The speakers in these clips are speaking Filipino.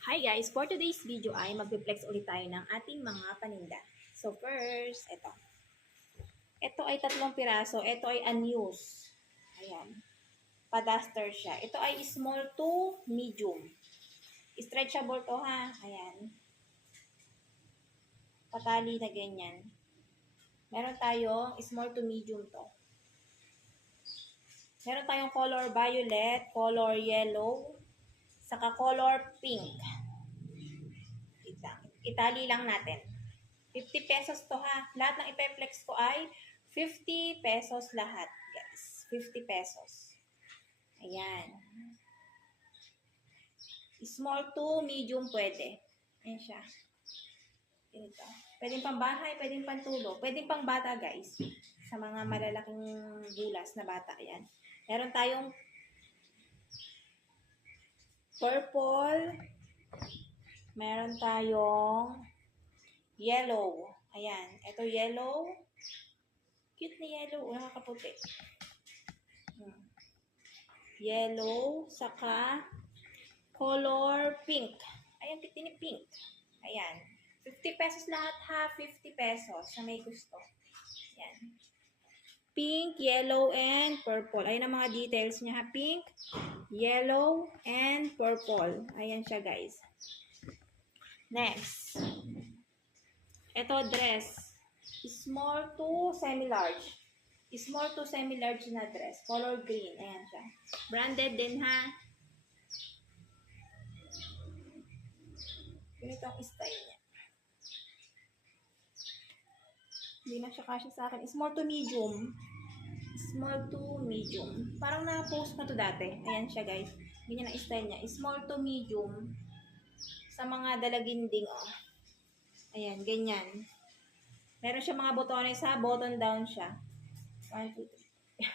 Hi guys! For today's video ay magpe-flex ulit tayo ng ating mga paninda. So first, ito. Ito ay 3 piraso. Ito ay unused. Ayan. Pa-duster siya. Ito ay small to medium. Stretchable to ha. Ayan. Patali na ganyan. Meron tayong small to medium to. Meron tayong color violet, color yellow, saka color pink. Itali lang natin. 50 pesos to ha. Lahat ng ipe-flex ko ay 50 pesos lahat, guys. 50 pesos. Ayan. Small to medium pwede. Ayan siya. Ito. Pwedeng pang bahay, pwedeng pang tulo. Pwedeng pang bata, guys. Sa mga malalaking bulas na bata. Ayan. Meron tayong purple. Meron tayong yellow. Ayan. Ito yellow. Cute na yellow. Nakakaputi. Yellow. Saka color pink. Ayan, piti ni pink. Ayan. 50 pesos lahat ha. 50 pesos sa may gusto. Ayan. Pink, yellow, and purple. Ayan ang mga details niya ha. Pink, yellow, and purple. Ayan siya guys. Next. Ito dress. Small to semi-large. Small to semi-large na dress. Color green. Ayan siya. Branded din ha. Ganito ang style niya. Hindi na siya kasya sa akin. Small to medium. Small to medium. Parang na-post ko to dati. Ayan siya guys. Ganyan ang style niya. Small to medium. Sa mga dalaginding. Oh. Ayan, ganyan. Meron siya mga botones ha. Button down siya. 1, 2, 3.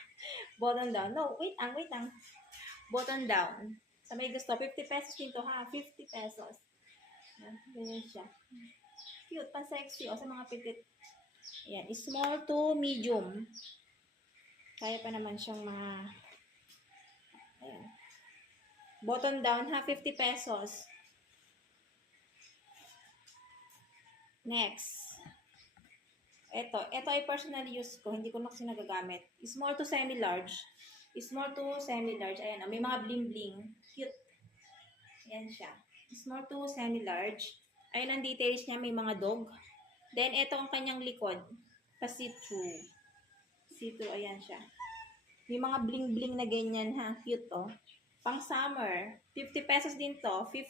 Button down. No, wait lang. Button down. Sa may gusto. 50 pesos dito ha. 50 pesos. Ganyan siya. Cute, pa-sexy. O sa mga pitit. Ayan, small to medium. Kaya pa naman siyang ayan. Button down ha, 50 pesos. Next. Ito ay personal use ko. Hindi ko na kasi nagagamit. Small to semi-large. Small to semi-large. Ayan, may mga bling-bling. Cute. Ayan siya. Small to semi-large. Ayan ang details niya. May mga dog. Then, ito ang kanyang likod. Pa-see-through. See-through. Ayan siya. May mga bling-bling na ganyan ha. Cute oh. Pang summer. 50 pesos din to. 50